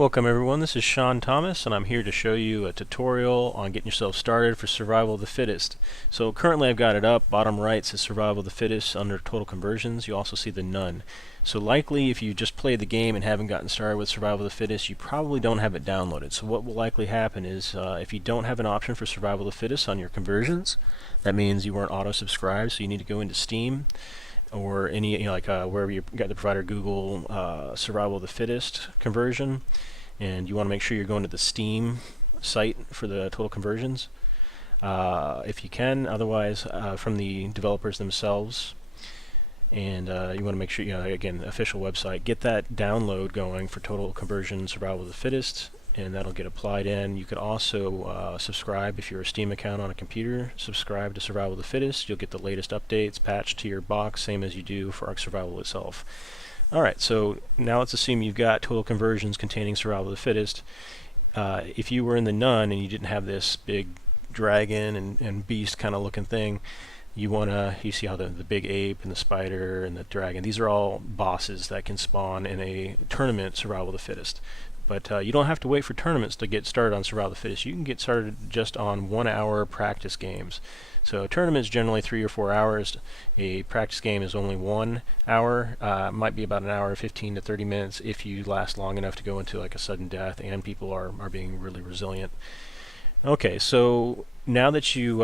Welcome everyone, this is SeanThomas and I'm here to show you a tutorial on getting yourself started for Survival of the Fittest. So currently I've got it up, bottom right says Survival of the Fittest under total conversions. You also see the none. So likely if you just played the game and haven't gotten started with Survival of the Fittest, you probably don't have it downloaded. So what will likely happen is if you don't have an option for Survival of the Fittest on your conversions, that means you weren't auto-subscribed, so you need to go into Steam or any, wherever you got the provider, Google Survival of the Fittest conversion, and you want to make sure you're going to the Steam site for the total conversions if you can, otherwise from the developers themselves. And you want to make sure, again, official website, get that download going for total conversion Survival of the Fittest, and that'll get applied in. You could also subscribe if you're a Steam account on a computer. Subscribe to Survival of the Fittest. You'll get the latest updates patched to your box, same as you do for ARK Survival itself. Alright, so now let's assume you've got total conversions containing Survival of the Fittest. If you were in the none and you didn't have this big dragon and beast kind of looking thing, you see how the big ape and the spider and the dragon, these are all bosses that can spawn in a tournament Survival of the Fittest. But you don't have to wait for tournaments to get started on Survival of the Fittest. You can get started just on 1 hour practice games. So a tournament is generally 3 or 4 hours. A practice game is only 1 hour. Might be about an hour, 15 to 30 minutes if you last long enough to go into like a sudden death and people are being really resilient. Okay, so now that you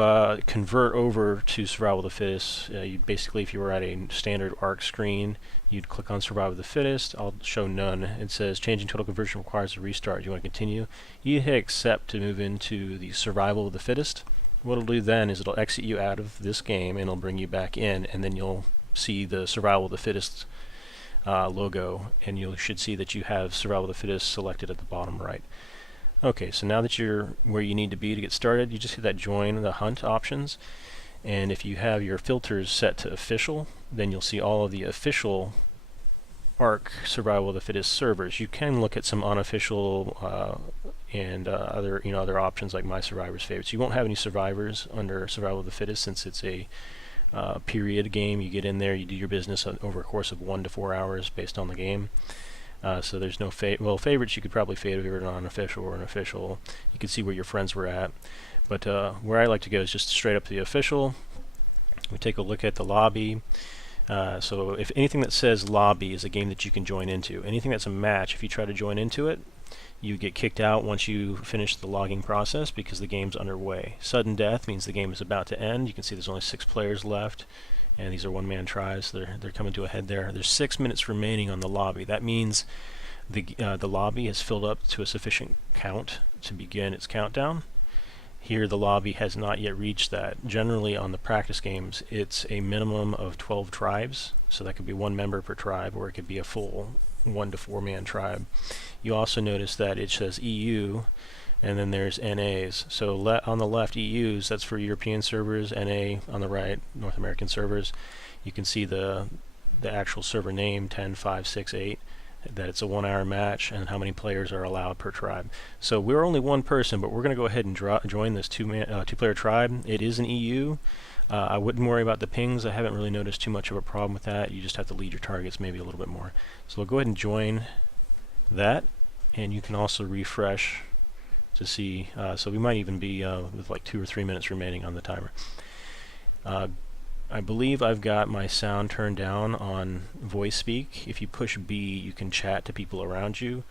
convert over to Survival of the Fittest, you basically, if you were at a standard ARK screen, you'd click on Survival of the Fittest. I'll show none. It says changing total conversion requires a restart. You want to continue. You hit accept to move into the Survival of the Fittest. What it'll do then is it'll exit you out of this game and it'll bring you back in, and then you'll see the Survival of the Fittest logo, and you should see that you have Survival of the Fittest selected at the bottom right. Okay, so now that you're where you need to be to get started, you just hit that join the hunt options, and if you have your filters set to official, then you'll see all of the official ARK Survival of the Fittest servers. You can look at some unofficial and other options like My Survivor's Favorites. You won't have any survivors under Survival of the Fittest since it's a period game. You get in there, you do your business over a course of 1 to 4 hours based on the game. So there's no favorites. You could probably favorite on unofficial or an official. You can see where your friends were at. But where I like to go is just straight up to the official. We take a look at the lobby. So if anything that says lobby is a game that you can join into. Anything that's a match, if you try to join into it, you get kicked out once you finish the logging process because the game's underway. Sudden death means the game is about to end. You can see there's only 6 players left, and these are one-man tries. They're coming to a head there. There's 6 minutes remaining on the lobby. That means the lobby has filled up to a sufficient count to begin its countdown. Here the lobby has not yet reached that. Generally on the practice games it's a minimum of 12 tribes, so that could be 1 member per tribe, or it could be a full 1 to 4 man tribe. You also notice that it says EU, and then there's NAs. So on the left, EUs, that's for European servers. NA on the right, North American servers. You can see the actual server name, 10, 5, 6, 8, that it's a 1 hour match, and how many players are allowed per tribe. So we're only 1 person, but we're going to go ahead and join this two-player tribe. It is an EU. I wouldn't worry about the pings. I haven't really noticed too much of a problem with that. You just have to lead your targets maybe a little bit more. So we'll go ahead and join that, and you can also refresh to see. So we might even be with like 2 or 3 minutes remaining on the timer. I believe I've got my sound turned down on voice speak. If you push B, you can chat to people around you.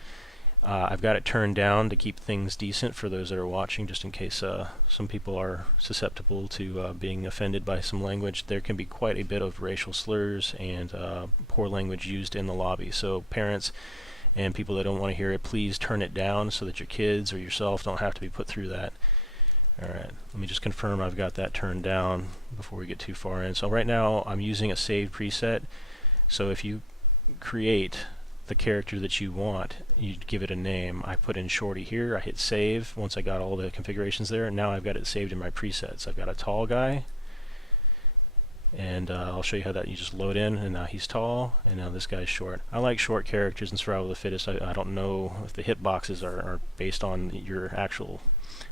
I've got it turned down to keep things decent for those that are watching, just in case some people are susceptible to being offended by some language. There can be quite a bit of racial slurs and poor language used in the lobby. So parents and people that don't want to hear it, please turn it down so that your kids or yourself don't have to be put through that. Alright, let me just confirm I've got that turned down before we get too far in. So right now I'm using a saved preset. So if you create the character that you want, you give it a name. I put in Shorty here, I hit save once I got all the configurations there, and now I've got it saved in my presets. I've got a tall guy, and I'll show you how that you just load in, and now he's tall, and now this guy's short. I like short characters in Survival of the Fittest. I don't know if the hitboxes are based on your actual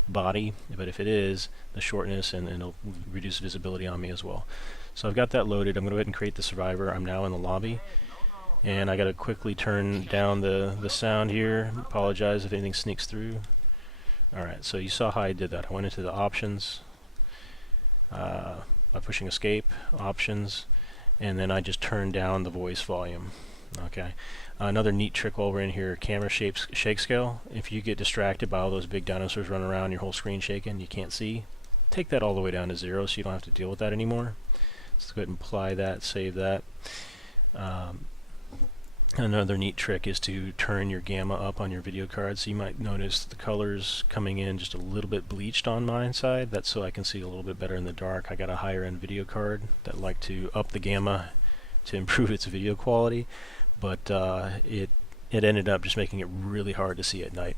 body, but if it is, the shortness, and it'll reduce visibility on me as well. So I've got that loaded. I'm going to go ahead and create the survivor. I'm now in the lobby, And I gotta quickly turn down the sound here. Apologize if anything sneaks through. Alright, so you saw how I did that. I went into the options by pushing escape, options, and then I just turned down the voice volume. Okay. Another neat trick while we're in here, camera shake scale. If you get distracted by all those big dinosaurs running around, your whole screen shaking, you can't see, take that all the way down to 0 so you don't have to deal with that anymore. Let's go ahead and apply that, save that. Another neat trick is to turn your gamma up on your video card. So you might notice the colors coming in just a little bit bleached on my side. That's so I can see a little bit better in the dark. I got a higher end video card that like to up the gamma to improve its video quality, but it ended up just making it really hard to see at night.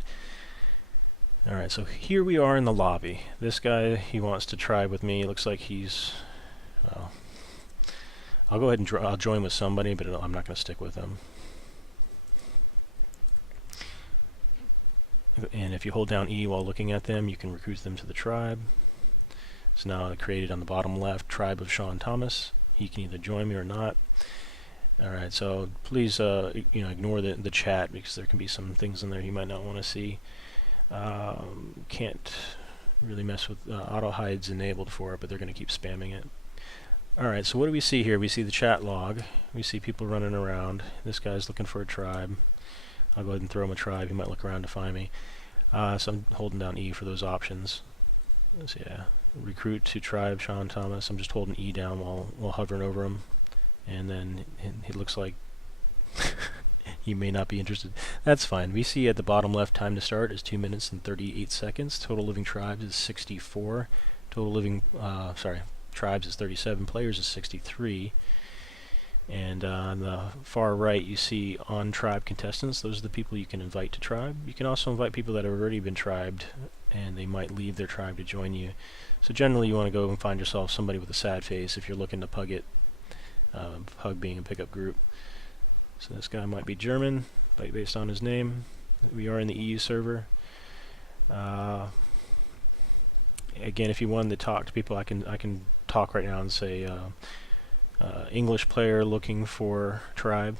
Alright, so here we are in the lobby. This guy, he wants to try with me. Looks like he's, well, I'll go ahead and I'll join with somebody, but I'm not going to stick with him. And if you hold down E while looking at them, you can recruit them to the tribe. So now I created on the bottom left, tribe of SeanThomas. He can either join me or not. Alright, so please ignore the chat, because there can be some things in there you might not want to see. Can't really mess with auto hides enabled for it, but they're going to keep spamming it. Alright, so what do we see here? We see the chat log. We see people running around. This guy's looking for a tribe. I'll go ahead and throw him a tribe. He might look around to find me. So I'm holding down E for those options. So yeah, recruit to tribe SeanThomas. I'm just holding E down while hovering over him. And then he looks like he may not be interested. That's fine. We see at the bottom left, time to start is 2 minutes and 38 seconds. Total living tribes is 64. Total living, tribes is 37. Players is 63. And on the far right, you see on tribe contestants. Those are the people you can invite to tribe. You can also invite people that have already been tribed, and they might leave their tribe to join you. So generally, you want to go and find yourself somebody with a sad face if you're looking to pug it. Pug being a pickup group. So this guy might be German, based on his name. We are in the EU server. Again, if you wanted to talk to people, I can talk right now and say English player looking for tribe.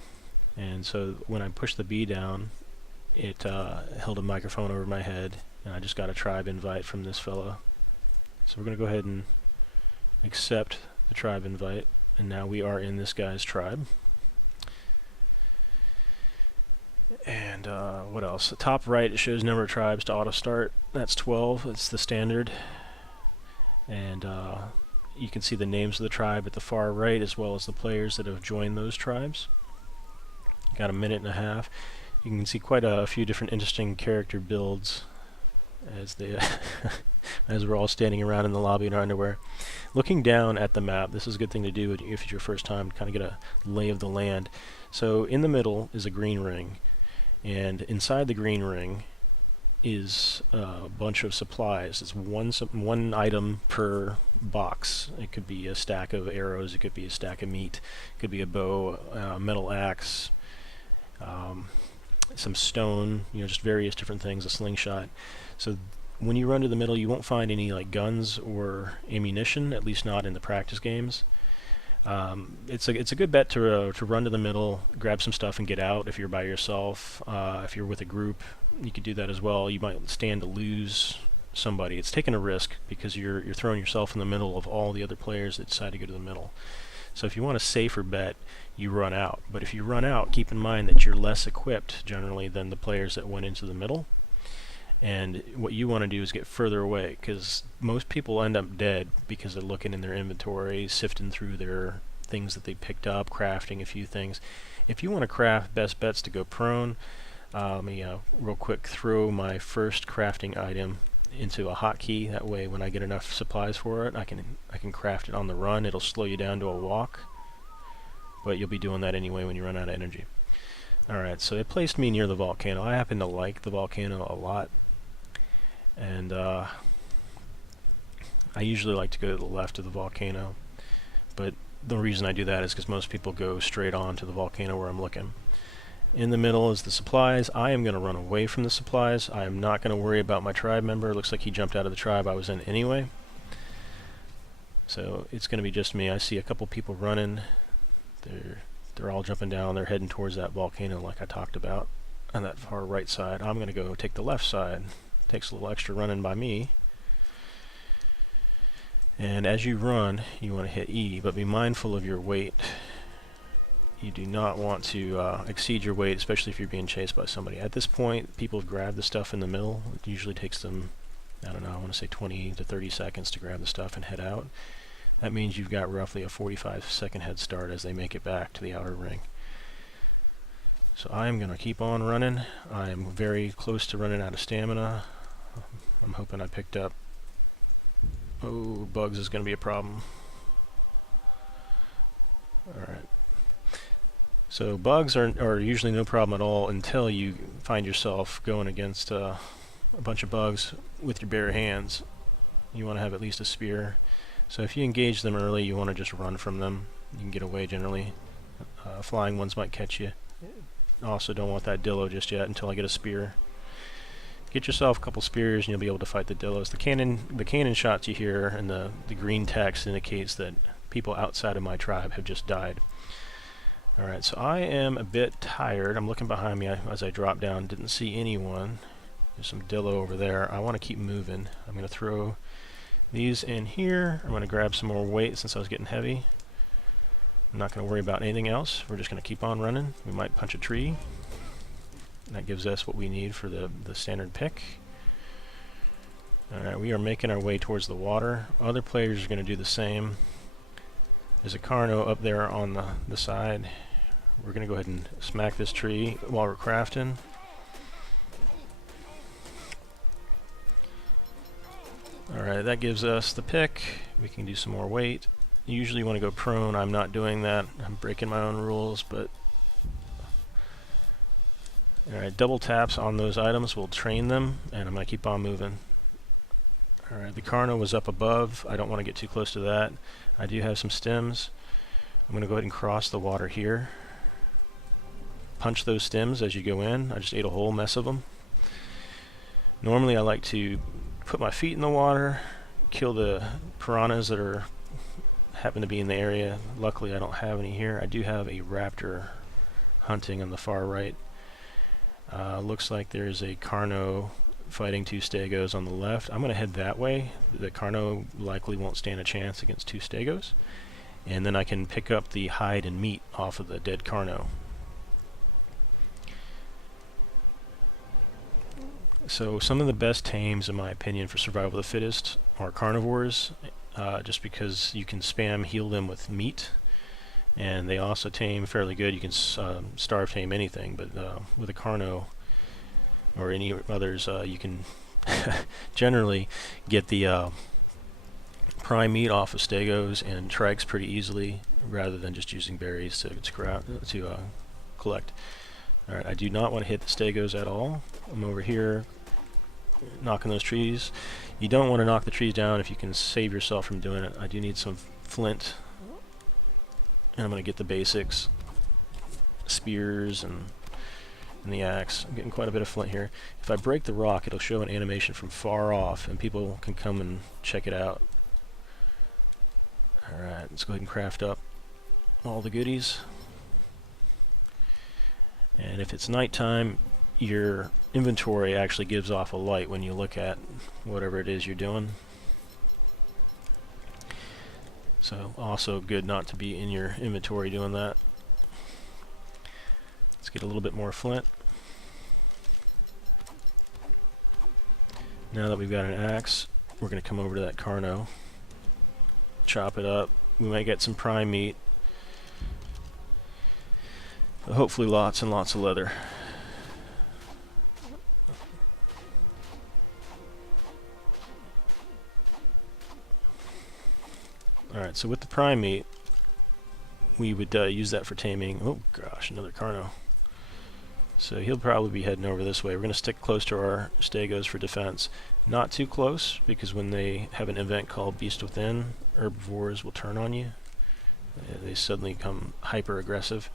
And so when I pushed the B down, it held a microphone over my head, and I just got a tribe invite from this fella. So we're going to go ahead and accept the tribe invite. And now we are in this guy's tribe. And what else? The top right, it shows number of tribes to auto start. That's 12. That's the standard. And you can see the names of the tribe at the far right, as well as the players that have joined those tribes. Got a minute and a half. You can see quite a few different interesting character builds as they as we're all standing around in the lobby in our underwear. Looking down at the map, this is a good thing to do if it's your first time, to kind of get a lay of the land. So in the middle is a green ring, and inside the green ring is a bunch of supplies. It's one item per box. It could be a stack of arrows, it could be a stack of meat, it could be a bow, metal axe, some stone, just various different things, a slingshot. So when you run to the middle, you won't find any like guns or ammunition, at least not in the practice games. It's a good bet to run to the middle, grab some stuff and get out if you're by yourself. If you're with a group, you could do that as well. You might stand to lose somebody. It's taking a risk because you're throwing yourself in the middle of all the other players that decide to go to the middle. So if you want a safer bet, you run out. But if you run out, keep in mind that you're less equipped generally than the players that went into the middle. And what you want to do is get further away, because most people end up dead because they're looking in their inventory, sifting through their things that they picked up, crafting a few things. If you want to craft best bets to go prone, let me real quick throw my first crafting item into a hotkey. That way when I get enough supplies for it, I can craft it on the run. It'll slow you down to a walk, but you'll be doing that anyway when you run out of energy. Alright, so it placed me near the volcano. I happen to like the volcano a lot. And I usually like to go to the left of the volcano, but the reason I do that is because most people go straight on to the volcano where I'm looking. In the middle is the supplies. I am going to run away from the supplies. I am not going to worry about my tribe member. It looks like he jumped out of the tribe I was in anyway. So it's going to be just me. I see a couple people running. They're They're all jumping down. They're heading towards that volcano like I talked about on that far right side. I'm going to go take the left side. Takes a little extra running by me. And as you run, you want to hit E, but be mindful of your weight. You do not want to exceed your weight, especially if you're being chased by somebody. At this point, people grab the stuff in the middle. It usually takes them, I don't know, I want to say 20 to 30 seconds to grab the stuff and head out. That means you've got roughly a 45-second head start as they make it back to the outer ring. So I'm going to keep on running. I am very close to running out of stamina. I'm hoping I picked up... Oh, bugs is going to be a problem. Alright. So bugs are usually no problem at all until you find yourself going against a bunch of bugs with your bare hands. You want to have at least a spear. So if you engage them early, you want to just run from them. You can get away generally. Flying ones might catch you. Also don't want that dillo just yet until I get a spear. Get yourself a couple spears and you'll be able to fight the dillos. The cannon shots you hear and the green text indicates that people outside of my tribe have just died. Alright, so I am a bit tired. I'm looking behind me as I drop down. Didn't see anyone. There's some dillo over there. I want to keep moving. I'm going to throw these in here. I'm going to grab some more weight since I was getting heavy. I'm not going to worry about anything else. We're just going to keep on running. We might punch a tree. That gives us what we need for the standard pick. Alright, we are making our way towards the water. Other players are going to do the same. There's a Carno up there on the side. We're going to go ahead and smack this tree while we're crafting. Alright, that gives us the pick. We can do some more weight. Usually you want to go prone. I'm not doing that. I'm breaking my own rules, but... Alright, double taps on those items will train them, and I'm going to keep on moving. Alright, the Carno was up above. I don't want to get too close to that. I do have some stems. I'm going to go ahead and cross the water here. Punch those stems as you go in. I just ate a whole mess of them. Normally I like to put my feet in the water, kill the piranhas that happen to be in the area. Luckily I don't have any here. I do have a raptor hunting on the far right. Looks like there's a Carno fighting two stegos on the left. I'm going to head that way. The Carno likely won't stand a chance against two stegos. And then I can pick up the hide and meat off of the dead Carno. So some of the best tames, in my opinion, for Survival of the Fittest are carnivores, just because you can spam heal them with meat. And they also tame fairly good. You can starve tame anything, but with a Carno or any others, you can generally get the prime meat off of stegos and tregs pretty easily, rather than just using berries to collect. Alright, I do not want to hit the stegos at all. I'm over here knocking those trees. You don't want to knock the trees down if you can save yourself from doing it. I do need some flint. And I'm going to get the basics, spears and the axe. I'm getting quite a bit of flint here. If I break the rock, it'll show an animation from far off, and people can come and check it out. Alright, let's go ahead and craft up all the goodies. And if it's nighttime, your inventory actually gives off a light when you look at whatever it is you're doing. So also good not to be in your inventory doing that. Let's get a little bit more flint. Now that we've got an axe, we're going to come over to that Carno, chop it up. We might get some prime meat, but hopefully lots and lots of leather. Alright, so with the prime meat, we would use that for taming. Oh gosh, another Carno. So he'll probably be heading over this way. We're going to stick close to our stegos for defense. Not too close, because when they have an event called Beast Within, herbivores will turn on you. They suddenly become hyper aggressive,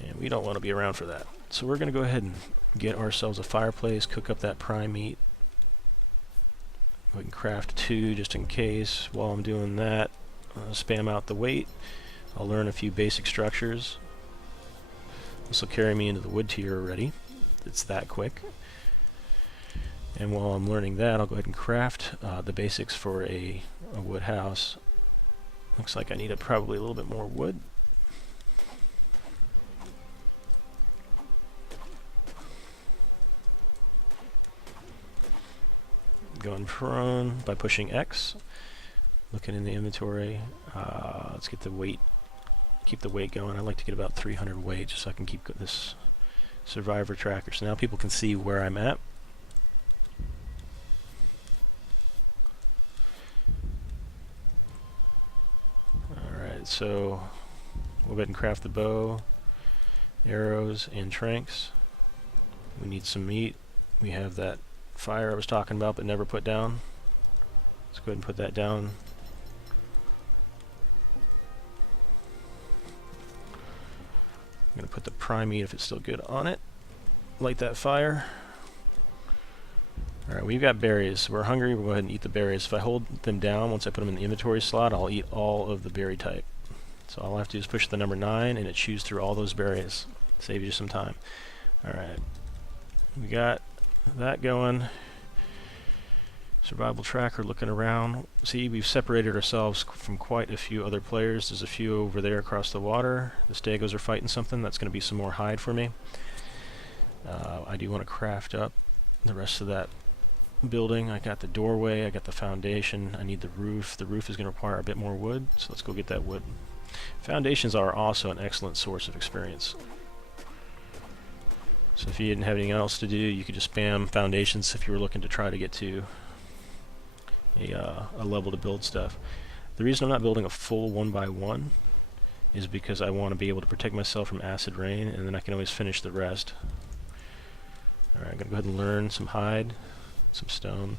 and we don't want to be around for that. So we're going to go ahead and get ourselves a fireplace, cook up that prime meat. We can craft 2 just in case. While I'm doing that, spam out the weight. I'll learn a few basic structures. This will carry me into the wood tier already. It's that quick. And while I'm learning that, I'll go ahead and craft the basics for a wood house. Looks like I need probably a little bit more wood. Going prone by pushing X. Looking in the inventory. Let's get the weight. Keep the weight going. I like to get about 300 weight just so I can keep this survivor tracker. So now people can see where I'm at. Alright, so we'll go ahead and craft the bow, arrows, and tranks. We need some meat. We have that fire I was talking about but never put down. Let's go ahead and put that down. I'm going to put the prime meat, if it's still good, on it. Light that fire. Alright, we've got berries. We're hungry, we'll go ahead and eat the berries. If I hold them down, once I put them in the inventory slot, I'll eat all of the berry type. So all I have to do is push the number 9 and it chews through all those berries. Save you some time. Alright, we got that going. Survival tracker looking around. See, we've separated ourselves from quite a few other players. There's a few over there across the water. The stegos are fighting something. That's going to be some more hide for me. I do want to craft up the rest of that building. I got the doorway, I got the foundation, I need the roof. The roof is going to require a bit more wood, so let's go get that wood. Foundations are also an excellent source of experience. So if you didn't have anything else to do, you could just spam foundations if you were looking to try to get to a level to build stuff. The reason I'm not building a full 1x1 is because I want to be able to protect myself from acid rain, and then I can always finish the rest. Alright, I'm going to go ahead and learn some hide, some stone,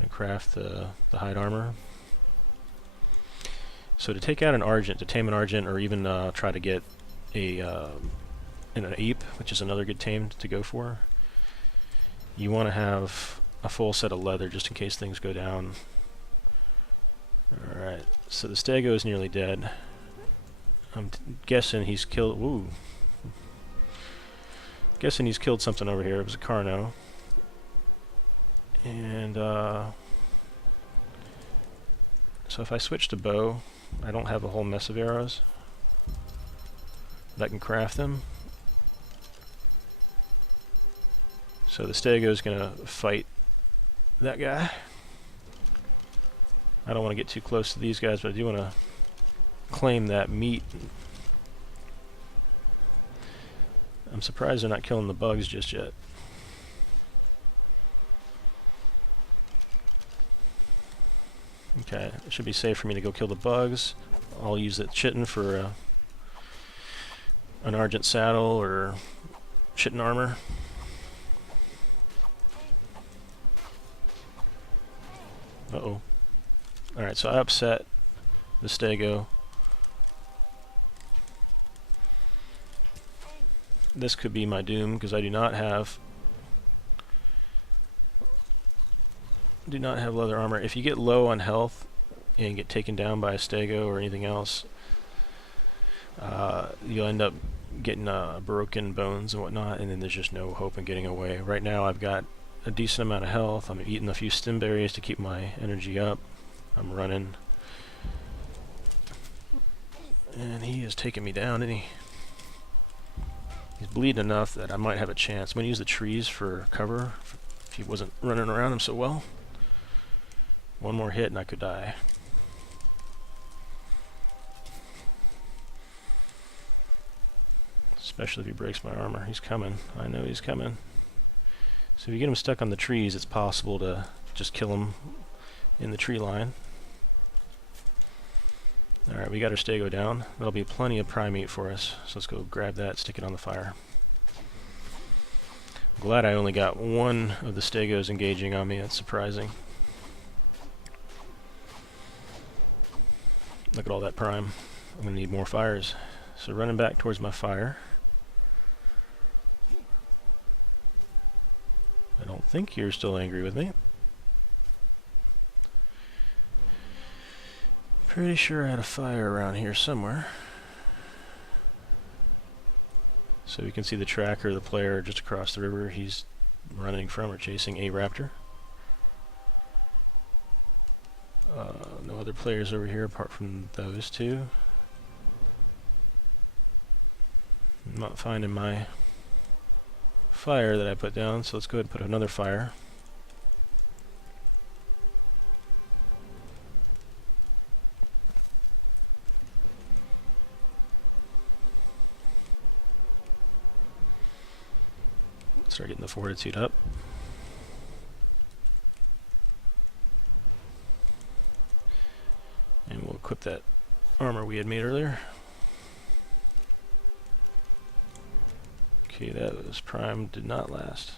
and craft the hide armor. So to take out an Argent, to tame an Argent, or even try to get an ape, which is another good tame to go for, you want to have a full set of leather just in case things go down. Alright, so the stego is nearly dead. I'm guessing he's killed... Ooh. Guessing he's killed something over here. It was a Carno. And, so if I switch to bow, I don't have a whole mess of arrows, but I can craft them. So the stego is going to fight that guy. I don't want to get too close to these guys, but I do want to claim that meat. I'm surprised they're not killing the bugs just yet. Okay, it should be safe for me to go kill the bugs. I'll use that chitin for an Argent saddle or chitin armor. Uh-oh. Alright, so I upset the stego. This could be my doom, because I do not have leather armor. If you get low on health and get taken down by a stego or anything else, you'll end up getting broken bones and whatnot, and then there's just no hope in getting away. Right now I've got a decent amount of health. I'm eating a few stim berries to keep my energy up. I'm running. And he is taking me down, isn't he? He's bleeding enough that I might have a chance. I'm going to use the trees for cover if he wasn't running around him so well. One more hit and I could die. Especially if he breaks my armor. He's coming. I know he's coming. So if you get him stuck on the trees, it's possible to just kill him in the tree line. Alright, we got our stego down. That'll be plenty of prime meat for us. So let's go grab that, stick it on the fire. I'm glad I only got one of the stegos engaging on me. That's surprising. Look at all that prime. I'm going to need more fires. So running back towards my fire. I don't think you're still angry with me. Pretty sure I had a fire around here somewhere. So you can see the tracker, the player just across the river. He's running from or chasing a raptor. No other players over here apart from those two. I'm not finding my fire that I put down, so let's go ahead and put another fire. Start getting the fortitude up. And we'll equip that armor we had made earlier. Okay, that was primed, did not last.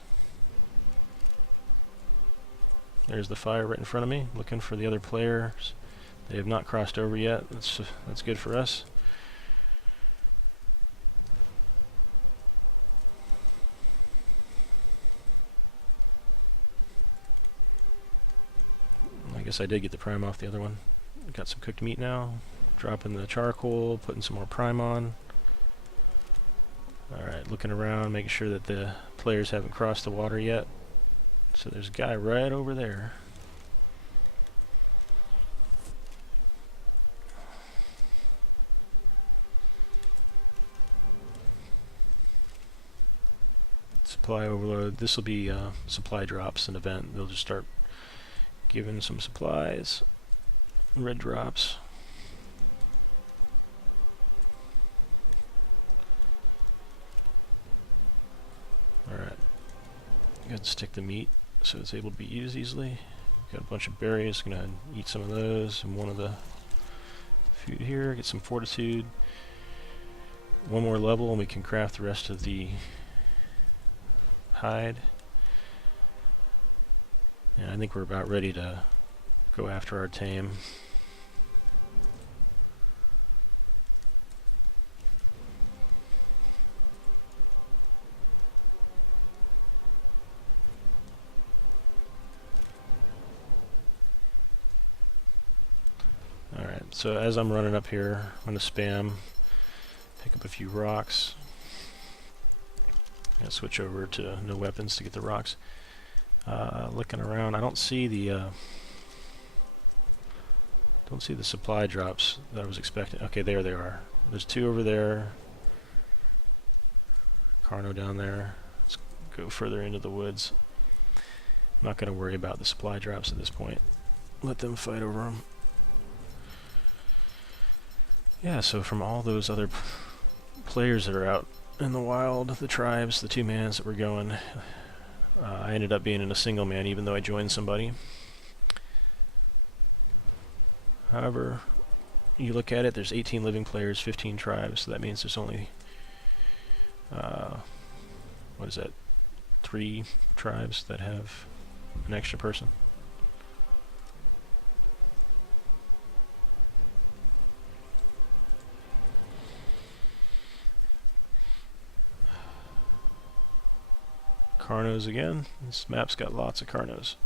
There's the fire right in front of me, looking for the other players. They have not crossed over yet. That's good for us. I guess I did get the prime off the other one. Got some cooked meat now. Dropping the charcoal, putting some more prime on. Alright, looking around, making sure that the players haven't crossed the water yet. So there's a guy right over there. Supply overload. This will be supply drops, an event. They'll just start giving some supplies. Red drops. Alright. Go ahead and stick the meat so it's able to be used easily. Got a bunch of berries. Gonna eat some of those and one of the food here. Get some fortitude. One more level and we can craft the rest of the hide. And I think we're about ready to go after our tame. Alright, so as I'm running up here, I'm going to spam, pick up a few rocks. I'm going to switch over to no weapons to get the rocks. Looking around, I don't see the supply drops that I was expecting. Okay, there they are. There's two over there. Carno down there. Let's go further into the woods. I'm not going to worry about the supply drops at this point. Let them fight over them. Yeah, so from all those other players that are out in the wild, the tribes, the two-mans that were going, I ended up being in a single man even though I joined somebody. However, you look at it, there's 18 living players, 15 tribes, so that means there's only, what is that, 3 tribes that have an extra person. Carnos again. This map's got lots of Carnos.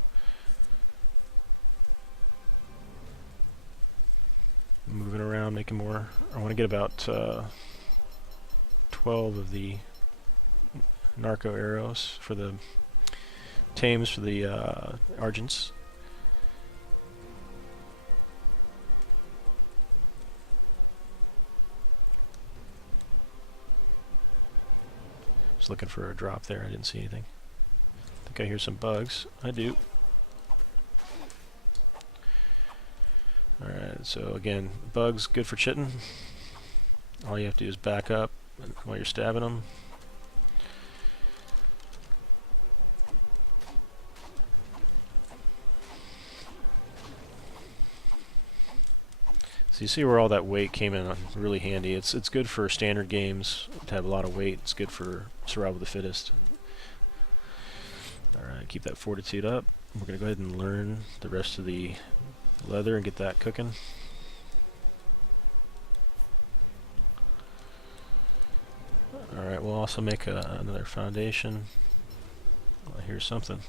Moving around, making more. I want to get about 12 of the narco arrows for the tames for the Argents. Just looking for a drop there. I didn't see anything. I think I hear some bugs. I do. Alright, so again, bugs, good for chitting. All you have to do is back up while you're stabbing them. So you see where all that weight came in really handy. It's good for standard games to have a lot of weight. It's good for survival of the fittest. Alright, keep that fortitude up. We're going to go ahead and learn the rest of the leather and get that cooking. Alright, we'll also make another foundation. I hear something.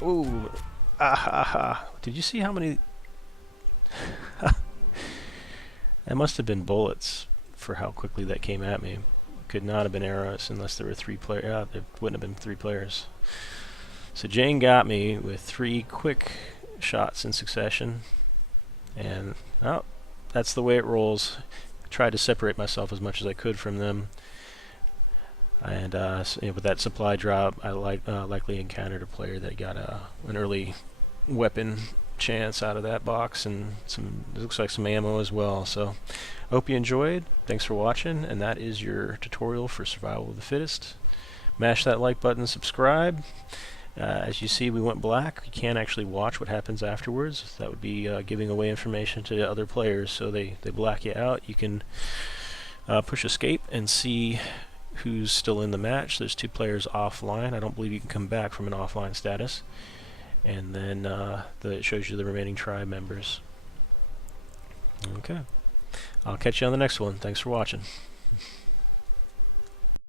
Ooh! Ah ha ha! Did you see how many... That must have been bullets for how quickly that came at me. could not have been ARUS unless there were 3 players. There wouldn't have been 3 players. So Jane got me with 3 quick shots in succession, and that's the way it rolls. I tried to separate myself as much as I could from them, and with that supply drop, I likely encountered a player that got an early weapon chance out of that box, and it looks like some ammo as well. So I hope you enjoyed. Thanks for watching, and that is your tutorial for Survival of the Fittest. Mash that like button, subscribe. As you see, we went black. You can't actually watch what happens afterwards. That would be giving away information to other players, so they black you out. You can push escape and see who's still in the match. There's 2 players offline. I don't believe you can come back from an offline status. And then it shows you the remaining tribe members. Okay. I'll catch you on the next one. Thanks for watching.